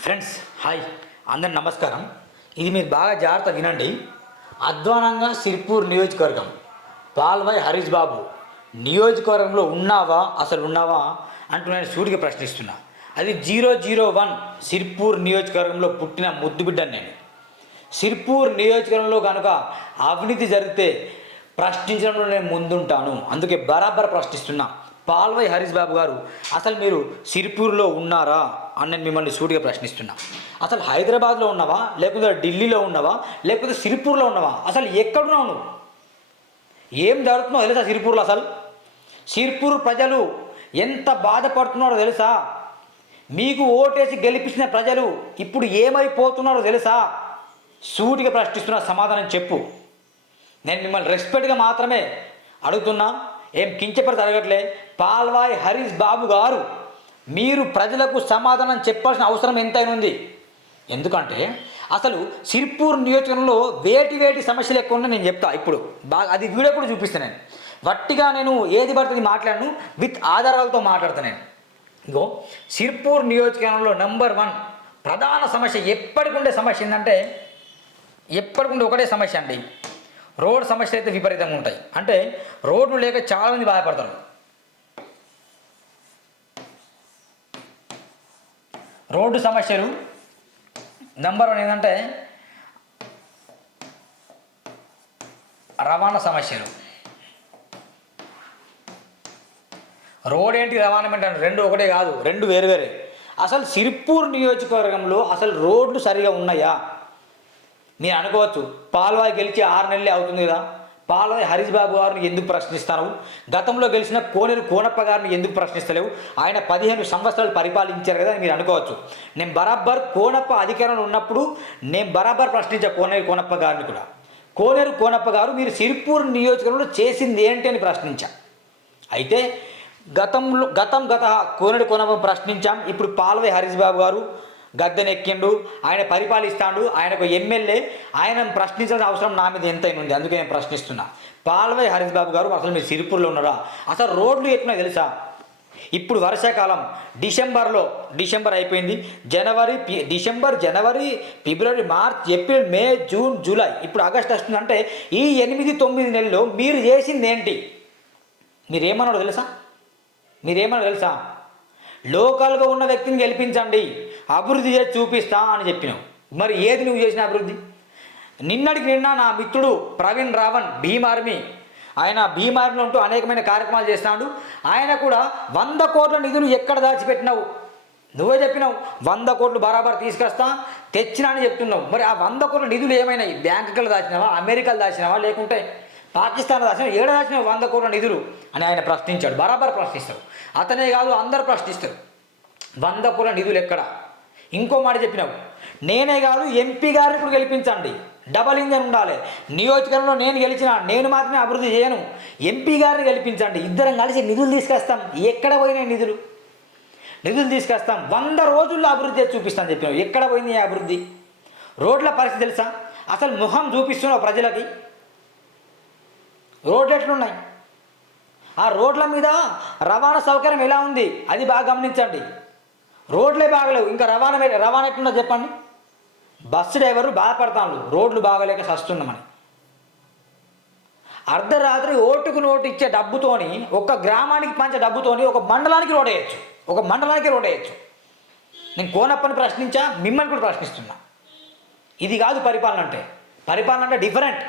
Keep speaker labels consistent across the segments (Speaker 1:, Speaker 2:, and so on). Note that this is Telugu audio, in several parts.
Speaker 1: ఫ్రెండ్స్ హాయ్ అందరి నమస్కారం. ఇది మీరు బాగా జాగ్రత్త వినండి. అధ్వానంగా సిర్పూర్ నియోజకవర్గం. పాల్వాయ్ హరీష్ బాబు నియోజకవర్గంలో ఉన్నావా? అసలు ఉన్నావా? అంటూ నేను సూటిగా ప్రశ్నిస్తున్నా. అది జీరో జీరో వన్ సిర్పూర్ నియోజకవర్గంలో పుట్టిన ముద్దుబిడ్డను నేను. సిర్పూర్ నియోజకవర్గంలో కనుక అవినీతి జరిగితే ప్రశ్నించడంలో నేను ముందుంటాను. అందుకే బరాబర్ ప్రశ్నిస్తున్నా. పాల్వై హరీష్ బాబు గారు అసలు మీరు సిర్పూర్లో ఉన్నారా అని నేను మిమ్మల్ని సూటిగా ప్రశ్నిస్తున్నా. అసలు హైదరాబాద్లో ఉన్నావా? లేకపోతే ఢిల్లీలో ఉన్నావా? లేకపోతే సిర్పూర్లో ఉన్నావా? అసలు ఎక్కడున్నావు నువ్వు? ఏం జరుగుతున్నావు తెలుసా సిర్పూర్లో అసలు? సిర్పూర్ ప్రజలు ఎంత బాధపడుతున్నారో తెలుసా? మీకు ఓటేసి గెలిపించిన ప్రజలు ఇప్పుడు ఏమైపోతున్నారో తెలుసా? సూటిగా ప్రశ్నిస్తున్న సమాధానం చెప్పు. నేను మిమ్మల్ని రెస్పెక్ట్గా మాత్రమే అడుగుతున్నా. ఏం కించపడి జరగట్లే? పాల్వాయ్ హరీష్ బాబు గారు మీరు ప్రజలకు సమాధానం చెప్పాల్సిన అవసరం ఎంతైనా ఉంది ఎందుకంటే అసలు సిర్పూర్ నియోజకవర్గంలో వేటి వేటి సమస్యలు ఎక్కువ ఉన్నాయి నేను చెప్తా ఇప్పుడు. బాగా అది వీడియో కూడా చూపిస్తాను నేను. వట్టిగా నేను ఏది పడుతుంది మాట్లాడను విత్ ఆధారాలతో మాట్లాడుతాను నేను. ఇగో సిర్పూర్ నియోజకవర్గంలో నెంబర్ వన్ ప్రధాన సమస్య ఎప్పటికుండే సమస్య ఏంటంటే ఎప్పటికుండే ఒకటే సమస్య అండి. రోడ్ సమస్యలు అయితే విపరీతంగా ఉంటాయి. అంటే రోడ్లు లేక చాలామంది బాధపడతారు. రోడ్డు సమస్యలు నెంబర్ వన్ ఏంటంటే రవాణా సమస్యలు. రోడ్ ఏంటి రవాణా ఏంటి అంటే రెండు ఒకటే కాదు రెండు వేరు వేరే. అసలు సిరిపూర్ నియోజకవర్గంలో అసలు రోడ్లు సరిగా ఉన్నాయా? మీరు అనుకోవచ్చు పాల్వాయి గెలిచి ఆరు నెలలే అవుతుంది కదా. పాల్వాయి హరీష్ బాబు గారిని ఎందుకు ప్రశ్నిస్తావు గతంలో గెలిచిన కోనేరు కోనప్ప గారిని ఎందుకు ప్రశ్నిస్తలేవు? ఆయన పదిహేను సంవత్సరాలు పరిపాలించారు కదా మీరు అనుకోవచ్చు. నేను బరాబర్ కోనప్ప అధికారంలో ఉన్నప్పుడు నేను బరాబర్ ప్రశ్నించా కోనేరు కోనప్ప గారిని కూడా. కోనేరు కోనప్ప గారు మీరు సిరిపూర్ నియోజకవర్గంలో చేసింది ఏంటి అని ప్రశ్నించా. అయితే గతంలో గతం గత కోనేరు కోనప్ప ప్రశ్నించాం. ఇప్పుడు పాల్వై హరీష్ బాబు గారు గద్దెనెక్కిండు ఆయన పరిపాలిస్తాడు ఆయనకు ఎమ్మెల్యే ఆయన ప్రశ్నించాల్సిన అవసరం నా మీద ఎంతైనా ఉంది అందుకే నేను ప్రశ్నిస్తున్నా. పాల్వై హరీష్ బాబు గారు అసలు మీరు సిరిపూర్లో ఉన్నారా? అసలు రోడ్లు ఎట్లున్నాయి తెలుసా? ఇప్పుడు వర్షాకాలం డిసెంబర్లో డిసెంబర్ అయిపోయింది జనవరి పి- డిసెంబర్ జనవరి ఫిబ్రవరి March April May June July ఇప్పుడు ఆగస్ట్ వస్తుంది అంటే ఈ ఎనిమిది తొమ్మిది నెలల్లో మీరు చేసింది ఏంటి? మీరేమన్నాడు తెలుసా? మీరేమన్నా తెలుసా? లోకల్గా ఉన్న వ్యక్తిని గెలిపించండి. అభివృద్ధి చేసి చూపిస్తా అని చెప్పినావు. మరి ఏది నువ్వు చేసిన అభివృద్ధి? నిన్నటికి నిన్న నా మిత్రుడు ప్రవీణ్ రావణ్ భీమ్ ఆర్మీ. ఆయన భీమ్ ఆర్మీ ఉంటూ అనేకమైన కార్యక్రమాలు చేస్తున్నాడు ఆయన కూడా వంద కోట్ల నిధులు ఎక్కడ దాచిపెట్టినావు? నువ్వే చెప్పినావు వంద కోట్లు బరాబర్ తీసుకొస్తా తెచ్చినా అని చెప్తున్నావు. మరి ఆ వంద కోట్ల నిధులు ఏమైనాయి? బ్యాంకులు దాచినావా? అమెరికాలు దాచినావా? లేకుంటే పాకిస్తాన్ దాచినా ఏడ దాచిన వంద కోట్ల నిధులు? అని ఆయన ప్రశ్నించాడు. బరాబర్ ప్రశ్నిస్తాడు. అతనే కాదు అందరు ప్రశ్నిస్తారు. వంద కోట్ల నిధులు ఎక్కడ? ఇంకో మాట చెప్పినావు. నేనే కాదు ఎంపీ గారిని ఇప్పుడు గెలిపించండి. డబల్ ఇంజన్ ఉండాలి. నియోజకవర్గంలో నేను గెలిచిన నేను మాత్రమే అభివృద్ధి చేయను. ఎంపీ గారిని గెలిపించండి. ఇద్దరం కలిసి నిధులు తీసుకొస్తాం. ఎక్కడ పోయినాయి నిధులు? నిధులు తీసుకొస్తాం. వంద రోజుల్లో అభివృద్ధి చూపిస్తాను చెప్పినావు. ఎక్కడ పోయింది అభివృద్ధి? రోడ్ల పరిస్థితి తెలుసా? అసలు ముఖం చూపిస్తున్నావు ప్రజలకి. రోడ్లు ఎట్లున్నాయి? ఆ రోడ్ల మీద రవాణా సౌకర్యం ఎలా ఉంది? అది బాగా గమనించండి. రోడ్లే బాగలేవు. ఇంకా రవాణా రవాణా ఎట్లుందో చెప్పండి? బస్సు డ్రైవర్లు బాధపడతాను రోడ్లు బాగలేక సస్తున్నామని అర్ధరాత్రి ఓటుకు నోటు ఇచ్చే డబ్బుతోని ఒక గ్రామానికి పంచే డబ్బుతోని ఒక మండలానికి రోడ్ వేయచ్చు. ఒక మండలానికి రోడ్ వేయచ్చు. నేను కోనప్పని ప్రశ్నించా మిమ్మల్ని కూడా ప్రశ్నిస్తున్నా. ఇది కాదు పరిపాలన అంటే. పరిపాలన అంటే డిఫరెంట్.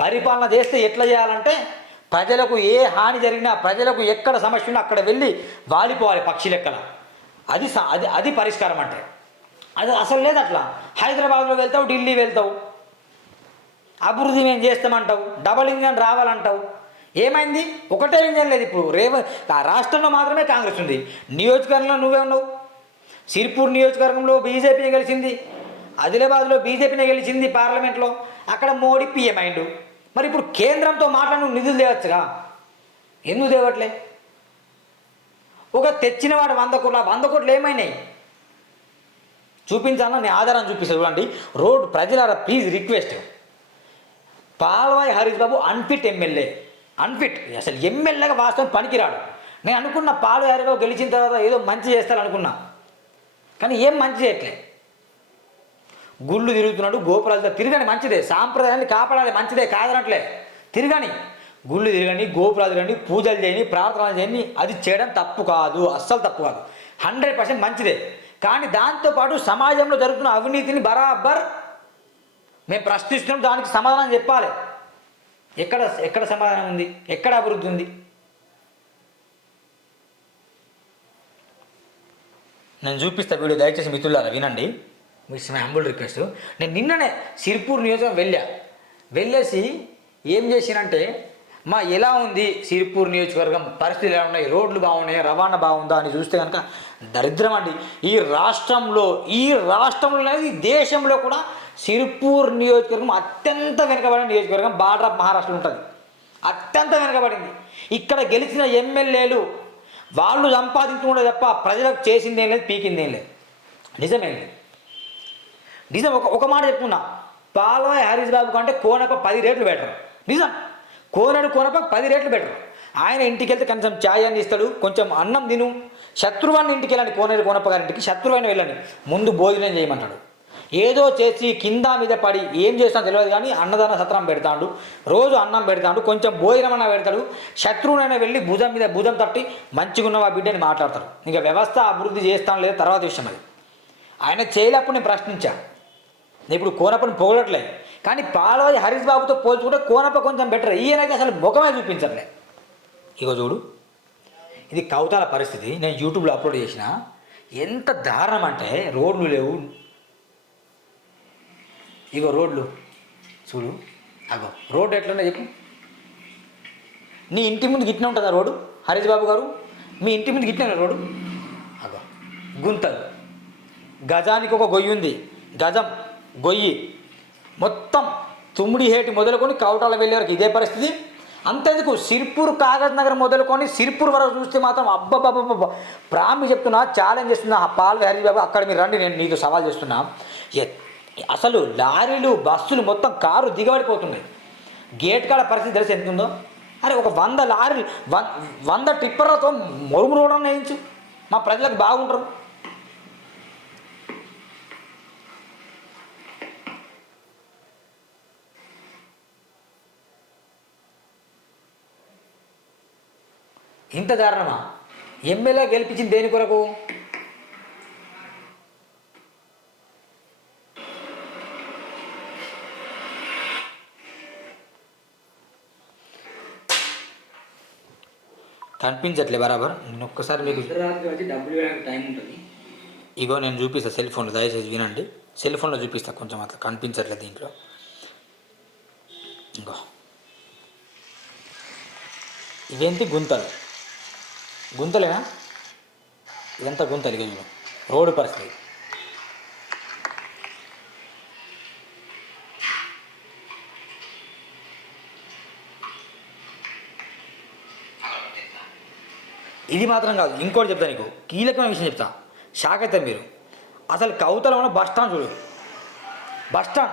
Speaker 1: పరిపాలన చేస్తే ఎట్లా చేయాలంటే ప్రజలకు ఏ హాని జరిగినా ప్రజలకు ఎక్కడ సమస్య ఉన్నా అక్కడ వెళ్ళి వాలిపోవాలి పక్షి లెక్కల. అది అది అది పరిష్కారం అంటే. అది అసలు లేదు అట్లా. హైదరాబాద్లో వెళ్తావు ఢిల్లీ వెళ్తావు. అభివృద్ధి మేము చేస్తామంటావు. Double engine రావాలంటావు. ఏమైంది? ఒకటే ఇంజన్ లేదు ఇప్పుడు. రేవ ఆ రాష్ట్రంలో మాత్రమే కాంగ్రెస్ ఉంది. నియోజకవర్గంలో నువ్వే ఉన్నావు. సిర్పూర్ నియోజకవర్గంలో బీజేపీ గెలిచింది. ఆదిలాబాద్లో బీజేపీనే గెలిచింది పార్లమెంట్లో. అక్కడ మోడీ పిఎం అయిండు. మరి ఇప్పుడు కేంద్రంతో మాట్లాడు నువ్వు నిధులు తేవచ్చుగా? ఎందుకు తేవట్లే? ఒక తెచ్చినవాడు వంద కోట్ల వంద కోట్లు ఏమైనాయి? చూపించాలని నేను ఆధారం చూపిస్తాను చూడండి. రోడ్ ప్రజల please request Palvai Harish Babu unfit MLA. Unfit అసలు ఎమ్మెల్యేగా వాస్తవం పనికిరాడు. నేను అనుకున్న పాలు బాబు గెలిచిన తర్వాత ఏదో మంచి చేస్తారనుకున్నా కానీ ఏం మంచి చేయట్లే. గుళ్ళు తిరుగుతున్నాడు గోపురాలతో తిరగని మంచిదే. సాంప్రదాయాన్ని కాపాడాలి మంచిదే కాదనట్లే. తిరగని. గుళ్ళు తిరగండి గోపురాలు తిరగండి పూజలు చేయని ప్రార్థనలు చేయని అది చేయడం తప్పు కాదు అస్సలు తప్పు కాదు. హండ్రెడ్ పర్సెంట్ మంచిదే. కానీ దాంతోపాటు సమాజంలో జరుగుతున్న అవినీతిని బరాబర్ మేము ప్రశ్నిస్తున్నాం దానికి సమాధానం చెప్పాలి. ఎక్కడ ఎక్కడ సమాధానం ఉంది? ఎక్కడ అభివృద్ధి ఉంది? నేను చూపిస్తా వీడియో దయచేసి మిత్రులారా వినండి. మీ హంబుల్ రిక్వెస్ట్ నేను నిన్ననే సిర్పూర్ నియోజకం వెళ్ళా. వెళ్ళేసి ఏం చేసినంటే మా ఎలా ఉంది సిరిపూర్ నియోజకవర్గం పరిస్థితులు ఎలా ఉన్నాయి? రోడ్లు బాగున్నాయి? రవాణా బాగుందా అని చూస్తే కనుక దరిద్రం అండి. ఈ రాష్ట్రంలో ఈ రాష్ట్రంలో అనేది ఈ దేశంలో కూడా సిరిపూర్ నియోజకవర్గం అత్యంత వెనుకబడిన నియోజకవర్గం బార్డర్ ఆఫ్ మహారాష్ట్ర ఉంటుంది. అత్యంత వెనుకబడింది. ఇక్కడ గెలిచిన ఎమ్మెల్యేలు వాళ్ళు సంపాదించుకుంటే తప్ప ప్రజలకు చేసిందేం లేదు పీకిందేం లేదు. నిజమే నిజం ఒక ఒక మాట చెప్పుకున్నా. పాల హరీష్ బాబు కంటే కోనప్ప పది రేట్లు బెటర్. నిజం. కోనడు కోనప పది రేట్లు బెటర్ ఆయన ఇంటికి వెళ్తే కనీసం ఛాయ్ అని ఇస్తాడు కొంచెం అన్నం తిను. శత్రువాన్ని ఇంటికి వెళ్ళండి కోనేరు కోనప్ప గారి ఇంటికి శత్రువైన వెళ్ళండి. ముందు భోజనం చేయమంటాడు. ఏదో చేసి కింద మీద పడి ఏం చేస్తానో తెలియదు కానీ అన్నదాన సత్రం పెడతాడు. రోజు అన్నం పెడతాడు కొంచెం భోజనం అన్న పెడతాడు. శత్రువునైనా వెళ్ళి భుజం మీద భుజం తట్టి మంచిగా ఆ బిడ్డని మాట్లాడతారు ఇంకా వ్యవస్థ అభివృద్ధి చేస్తాను లేదా తర్వాత విషయం అది. ఆయన చేయలేప్పుడు నేను ప్రశ్నించా. నేను ఇప్పుడు కోనప్పని పొగలట్లేదు కానీ పాలవారి హరీష్ బాబుతో పోల్చుకుంటే కోనప్ప కొంచెం బెటర్ ఈయనకి అసలు ముఖమే చూపించట్లే. ఇగో చూడు. ఇది కవితాల పరిస్థితి. నేను యూట్యూబ్లో అప్లోడ్ చేసిన. ఎంత దారుణం అంటే రోడ్లు లేవు. ఇగో రోడ్లు. చూడు. అగో. రోడ్డు ఎట్లున్నా చెప్పు. నీ ఇంటి ముందు గిట్టిన ఉంటుందా రోడ్డు? హరీష్ బాబు గారు? మీ ఇంటి ముందు గిట్టిన రోడ్డు? అగో. గుంతలు. గజానికి ఒక గొయ్యి ఉంది. గజం. గొయ్యి. మొత్తం తుమ్మిడి హేటి మొదలుకొని కవటాల వెళ్ళే వరకు ఇదే పరిస్థితి. అంతెందుకు సిర్పూర్ కాగజ్ నగర్ మొదలుకొని సిర్పూర్ వరకు చూస్తే మాత్రం అబ్బబ్బబ్బబ్బ ప్రామి చెప్తున్నా ఛాలెంజ్ చేస్తున్నా ఆ పాల్ హరి బాబు అక్కడ మీరు రండి నేను నీకు సవాల్ చేస్తున్నా. అసలు లారీలు బస్సులు మొత్తం కారు దిగబడిపోతున్నాయి గేట్ కాడ పరిస్థితి తెలిసి ఎంత ఉందో అరే ఒక వంద లారీలు వంద టిప్పర్లతో రోడ్డు వేయించు మా ప్రజలకు బాగుంటారు. ఇంత దారుణమా? ఎమ్మెల్యే గెలిపించింది దేని కొరకు? కనిపించట్లే బరాబర్. నేను ఒక్కసారి మీకు
Speaker 2: టైం ఉంటుంది.
Speaker 1: ఇగో నేను చూపిస్తా సెల్ ఫోన్లో దయచేసి వినండి. సెల్ ఫోన్లో చూపిస్తా కొంచెం అట్లా కనిపించట్లేదు దీంట్లో. ఇంకో ఇవేంటి గుంతలు? గుంతలేనా? ఇదంతా గుంతలు ఇక రోడ్డు పరిస్థితి. ఇది మాత్రం కాదు ఇంకోటి చెప్తా నీకు. కీలకమైన విషయం చెప్తా. షాక్ అయితే మీరు. అసలు కౌతలం ఉన్న బస్ స్టాండ్ చూడు. Bus stand.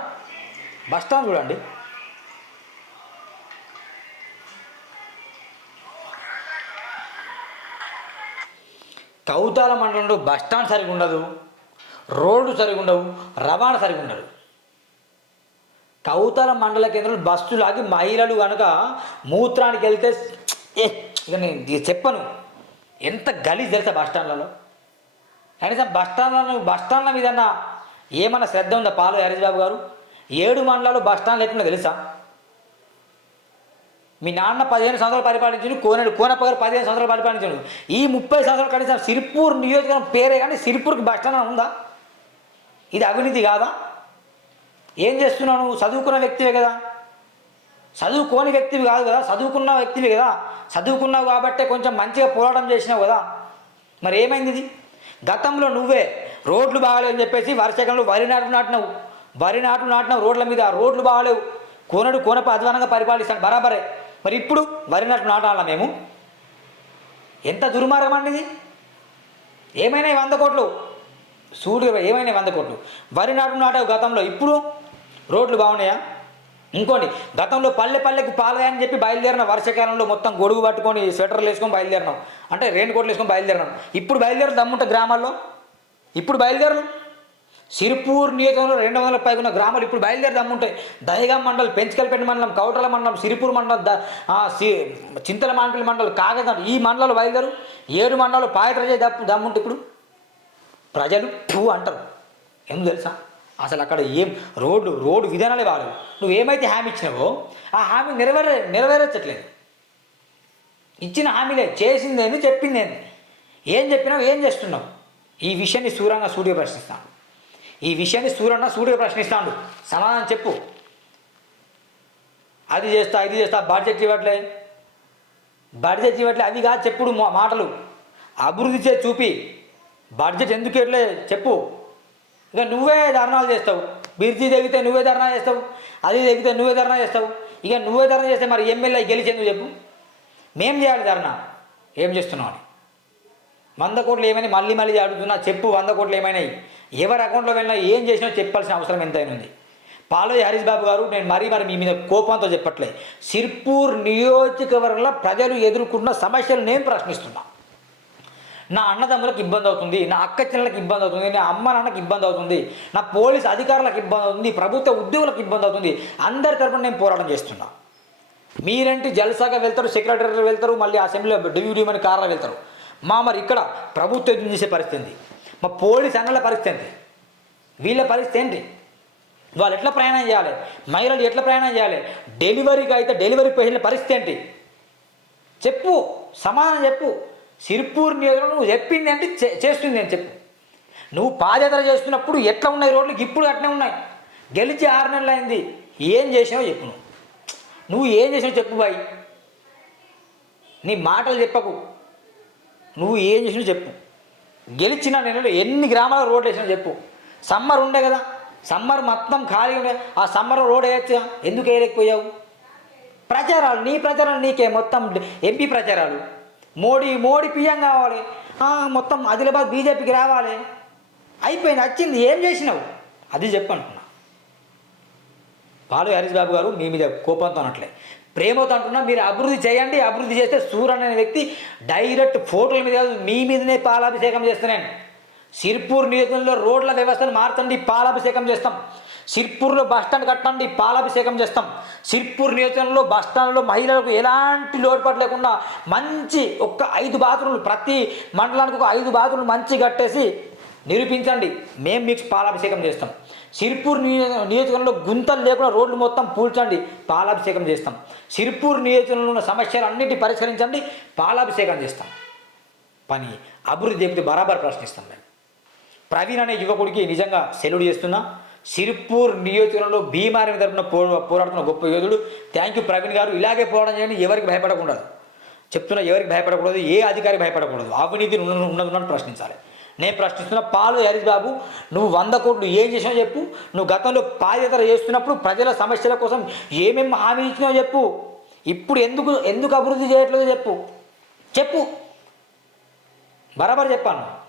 Speaker 1: బస్ స్టాండ్ చూడండి. కౌతాల మండలంలో బస్ స్టాండ్ సరిగా ఉండదు రోడ్డు సరిగా ఉండవు రవాణా సరిగా ఉండదు కౌతాల మండల కేంద్రంలో బస్సులు ఆగి మహిళలు కనుక మూత్రానికి వెళ్తే ఏ ఇక నేను చెప్పను. ఎంత గలీజ్ తెలుసా బస్ స్టాండ్లలో? కనీసం బస్ స్టాండ్లను బస్ స్టాండ్ల మీద ఏమన్నా శ్రద్ధ ఉందా పాలు హరీష్ బాబు గారు? ఏడు మండలాలు బస్ స్టాండ్లు ఎట్లా తెలుసా? మీ నాన్న పదిహేను సంవత్సరాలు పరిపాలించాడు కోనేడు కోనప్ప గారు పదిహేను సంవత్సరాలు పరిపాలించాడు. ఈ ముప్పై సంవత్సరాలు కనీసం సిరిపూర్ నియోజకవర్గం పేరే కానీ సిరిపూర్కి భక్షణ ఉందా? ఇది అవినీతి కాదా? ఏం చేస్తున్నావు నువ్వు? చదువుకున్న వ్యక్తివే కదా. చదువుకోని వ్యక్తివి కాదు కదా. చదువుకున్న వ్యక్తివి కదా. చదువుకున్నావు కాబట్టే కొంచెం మంచిగా పోరాటం చేసినావు కదా. మరి ఏమైంది ఇది? గతంలో నువ్వే రోడ్లు బాగాలేవు అని చెప్పేసి వర్షాకాలంలో వరి నాటు నాటినావు. వరి నాటు నాటినావు రోడ్ల మీద. రోడ్లు బాగాలేవు. కోనడు కోనప అధ్వానంగా పరిపాలిస్తాడు. బరాబరే. మరి ఇప్పుడు వరి నాటు నాటాలా మేము? ఎంత దుర్మార్గం అండి ఇది? ఏమైనా వంద కోట్లు? సూటిగా ఏమైనా వంద కోట్లు? వరి నాటు నాటావు గతంలో ఇప్పుడు? రోడ్లు బాగున్నాయా? ఇంకోండి గతంలో పల్లె పల్లెకి పాలే అని చెప్పి బయలుదేరిన వర్షాకాలంలో మొత్తం గొడుగు పట్టుకొని స్వెటర్లు వేసుకొని బయలుదేరినాం. అంటే రెయిన్ కోట్లు వేసుకొని బయలుదేరినాం. ఇప్పుడు బయలుదేరు దమ్ముంటే గ్రామాల్లో? ఇప్పుడు బయలుదేరలు సిరిపూర్ నియోజకవర్గంలో రెండు వందల పైగున్న గ్రామాలు ఇప్పుడు బయలుదేరదమ్ముంటాయి దమ్ముంటాయి మండలం పెంచకల్పేట మండలం కౌటల మండలం సిరిపూర్ మండలం ద చింతల మాంపల్లి మండలం కాగజ ఈ మండలాలు బయలుదేరు. ఏడు మండలాలు పాయత్ర దప్పు దమ్ముంటే ఇప్పుడు ప్రజలు టూ అంటారు. ఎందుకు తెలుసా? అసలు అక్కడ ఏం రోడ్లు రోడ్డు విధానాలే బాగాలేవు. నువ్వు ఏమైతే హామీ ఇచ్చినావో ఆ హామీ నెరవేరే నెరవేర్చట్లేదు ఇచ్చిన హామీలే చేసిందేంది చెప్పిందేంది. ఏం చెప్పినావు ఏం చేస్తున్నావు? ఈ విషయాన్ని సూరంగా సూటిగా ప్రశ్నిస్తాను. ఈ విషయాన్ని సూరంగా సూర్యుడు ప్రశ్నిస్తాడు. సమాధానం చెప్పు. అది చేస్తా ఇది చేస్తా బడ్జెట్ ఇవ్వట్లే. బడ్జెట్ ఇవ్వట్లే అవి కాదు చెప్పుడు మా- మాటలు. అభివృద్ధి చే చూపి. బడ్జెట్ ఎందుకు ఇవ్వట్లే చెప్పు. ఇక నువ్వే ధర్నాలు చేస్తావు. బిర్జీ తెగితే నువ్వే ధర్నా చేస్తావు. అది తెగితే నువ్వే ధర్నా చేస్తావు. ఇక నువ్వే ధర్నా చేస్తే మరి ఎమ్మెల్యే గెలిచేందుకు చెప్పు. మేం చేయాలి ధర్నా. ఏం చేస్తున్నావు? వంద కోట్లు ఏమైనా మళ్ళీ మళ్ళీ అడుగుతున్నా చెప్పు వంద కోట్లు ఏమైనాయి? ఎవరి అకౌంట్లో వెళ్ళినా ఏం చేసినా చెప్పాల్సిన అవసరం ఎంతైనా ఉంది. పాలోయ్ హరీష్ బాబు గారు నేను మరీ మరి మీ మీద కోపంతో చెప్పట్లే. సిర్పూర్ నియోజకవర్గంలో ప్రజలు ఎదుర్కొన్న సమస్యలు నేను ప్రశ్నిస్తున్నా. నా అన్నదమ్ములకు ఇబ్బంది అవుతుంది నా అక్క చెల్లెలకు ఇబ్బంది అవుతుంది నా అమ్మ నాన్నకి ఇబ్బంది అవుతుంది నా పోలీస్ అధికారులకు ఇబ్బంది అవుతుంది ప్రభుత్వ ఉద్యోగులకు ఇబ్బంది అవుతుంది. అందరి తరపున నేను పోరాటం చేస్తున్నా. మీరేంటి జల్సాగా వెళ్తారు సెక్రటరీ వెళ్తారు మళ్ళీ అసెంబ్లీలో డిప్యూటీ అని కార్లో వెళ్తారు. మా మరి ఇక్కడ ప్రభుత్వం యుద్ధం చేసే పరిస్థితి మా పోలీస్ అన్నల పరిస్థితి ఏంటి వీళ్ళ పరిస్థితి ఏంటి వాళ్ళు ఎట్లా ప్రయాణం చేయాలి? మహిళలు ఎట్లా ప్రయాణం చేయాలి? డెలివరీకి అయితే డెలివరీ పేషెంట్ల పరిస్థితి ఏంటి? చెప్పు సమాధానం చెప్పు. సిరిపూర్ నియోజకవర్గం నువ్వు చెప్పింది అంటే చే- చేస్తుంది అని చెప్పు. నువ్వు పాదయాత్ర చేస్తున్నప్పుడు ఎట్లా ఉన్నాయి రోడ్లు? ఇప్పుడు అట్నే ఉన్నాయి. గెలిచి ఆరు నెలలు అయింది. ఏం చేసావో చెప్పు నువ్వు. నువ్వు ఏం చేసావు చెప్పు బాయ్. నీ మాటలు చెప్పకు. నువ్వు ఏం చేసినా చెప్పు. గెలిచిన నెలలో ఎన్ని గ్రామాల రోడ్లు వేసినా చెప్పు. సమ్మర్ ఉండే కదా. సమ్మర్ మొత్తం ఖాళీ ఉండే. ఆ సమ్మర్ రోడ్ వేయచ్చా ఎందుకు వేయలేకపోయావు? ప్రచారాలు నీ ప్రచారాలు నీకే మొత్తం ఎంపీ ప్రచారాలు. మోడీ మోడీ పిఎం కావాలి. మొత్తం ఆదిలాబాద్ బీజేపీకి రావాలి. అయిపోయింది వచ్చింది. ఏం చేసినావు? అది చెప్పను పాలు హరీష్ బాబు గారు మీ మీద కోపంతో అనట్లే. ప్రేమతో అంటున్నా మీరు అభివృద్ధి చేయండి అభివృద్ధి చేస్తే సూర్ అనే వ్యక్తి డైరెక్ట్ ఫోటోల మీద మీ మీదనే పాలాభిషేకం చేస్తున్నాను సిర్పూర్ నియోజకంలో రోడ్ల వ్యవస్థను మార్చండి పాలాభిషేకం చేస్తాం. సిర్పూర్లో బస్ స్టాండ్ కట్టండి పాలాభిషేకం చేస్తాం. సిర్పూర్ నియోజకంలో బస్టాండ్లో మహిళలకు ఎలాంటి లోటుపాటు లేకుండా మంచి ఒక్క ఐదు బాత్రూమ్లు ప్రతి మండలానికి ఒక ఐదు బాత్రూమ్లు మంచి కట్టేసి నిరూపించండి. మేము మీకు పాలాభిషేకం చేస్తాం. సిర్పూర్ నియోజకవర్గంలో గుంతలు లేకుండా రోడ్లు మొత్తం పూడ్చండి. పాలాభిషేకం చేస్తాం. సిర్పూర్ నియోజకవర్గంలో ఉన్న సమస్యలు పరిష్కరించండి. పాలాభిషేకం చేస్తాం. పని అభివృద్ధి చెప్తే బరాబర్ ప్రశ్నిస్తాం మేము. ప్రవీణ్ అనే యువకుడికి నిజంగా సెలవుడు చేస్తున్నా. సిర్పూర్ నియోజకవర్గంలో భీమారి తరపున పో పోరాడుతున్న గొప్ప యోధుడు. థ్యాంక్ యూ ప్రవీణ్ గారు. ఇలాగే పోరాటం చేయండి. ఎవరికి భయపడకూడదు. చెప్తున్నా ఎవరికి భయపడకూడదు. ఏ అధికారి భయపడకూడదు. అవినీతి ఉన్నది ఉన్నదని ప్రశ్నించాలి. నేను ప్రశ్నిస్తున్న పాలు హరీష్ బాబు నువ్వు వంద కోట్లు ఏం చేసినావు చెప్పు. నువ్వు గతంలో పాదయాత్ర చేస్తున్నప్పుడు ప్రజల సమస్యల కోసం ఏమేమి హామీ ఇచ్చినావు చెప్పు. ఇప్పుడు ఎందుకు ఎందుకు అభివృద్ధి చేయట్లేదో చెప్పు. చెప్పు. బరాబర్ చెప్పాను.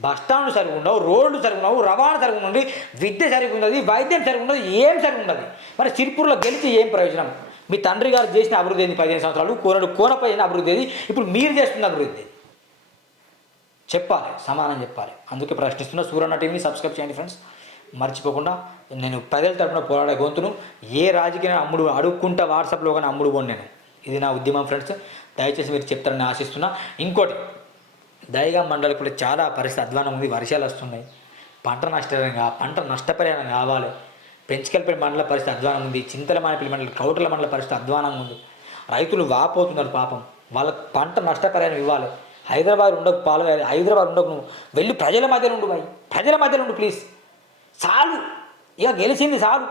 Speaker 1: బస్ స్టాండ్లు సరిగా ఉండవు రోడ్లు సరిగా ఉండవు రవాణా సరిగా ఉన్నది విద్య సరిగా ఉన్నది వైద్యం సరిగా ఉన్నది ఏం సరిగా ఉన్నది మరి సిరిపూర్లో గెలిచి ఏం ప్రయోజనం? మీ తండ్రి గారు చేసిన అభివృద్ధి ఏంది పదిహేను సంవత్సరాలు? కోనడు కోనపై అభివృద్ధి ఏది? ఇప్పుడు మీరు చేస్తున్న అభివృద్ధి చెప్పాలి సమానం చెప్పాలి. అందుకే ప్రశ్నిస్తున్న సూర్యన్న టీవీని సబ్స్క్రైబ్ చేయండి ఫ్రెండ్స్. మర్చిపోకుండా నేను ప్రజల తరపున పోరాడే గొంతును ఏ రాజకీయ అమ్ముడు అడుక్కుంటా వాట్సాప్లో కానీ అమ్ముడు పోను నేను. ఇది నా ఉద్యమం ఫ్రెండ్స్. దయచేసి మీరు చెప్తారని ఆశిస్తున్నా. ఇంకోటి దయగా మండలి కూడా చాలా పరిస్థితి అధ్వానం ఉంది వర్షాలు వస్తున్నాయి. పంట నష్టం పంట నష్టపరిహారం కావాలి. పెంచుకెళ్ళిపోయిన మండల పరిస్థితి అధ్వానం ఉంది చింతల మానపల్లి మండలి కౌటల మండల పరిస్థితి అధ్వానం ఉంది. రైతులు వాపోతున్నారు పాపం. వాళ్ళ పంట నష్టపరిహారం ఇవ్వాలి. హైదరాబాద్ ఉండకు పాలు హైదరాబాద్ ఉండకు నువ్వు. వెళ్ళి ప్రజల మధ్యలో ఉండు బాయ్. ప్రజల మధ్యలో ఉండు ప్లీజ్. చాలు. ఇక గెలిచింది చాలు.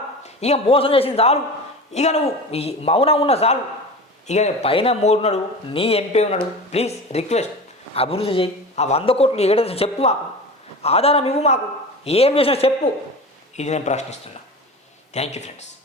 Speaker 1: ఇక మోసం చేసింది చాలు. ఇక నువ్వు మౌనం ఉన్న చాలు. ఇక పైన మూడున్నాడు నీ ఎంపీ ఉన్నాడు. Please request. అభివృద్ధి చేయి. ఆ వంద కోట్లు ఏడాది చెప్పు మాకు. ఆధారం ఇవ్వు మాకు. ఏం చేసినా చెప్పు. ఇది నేను ప్రశ్నిస్తున్నా. Thank you friends.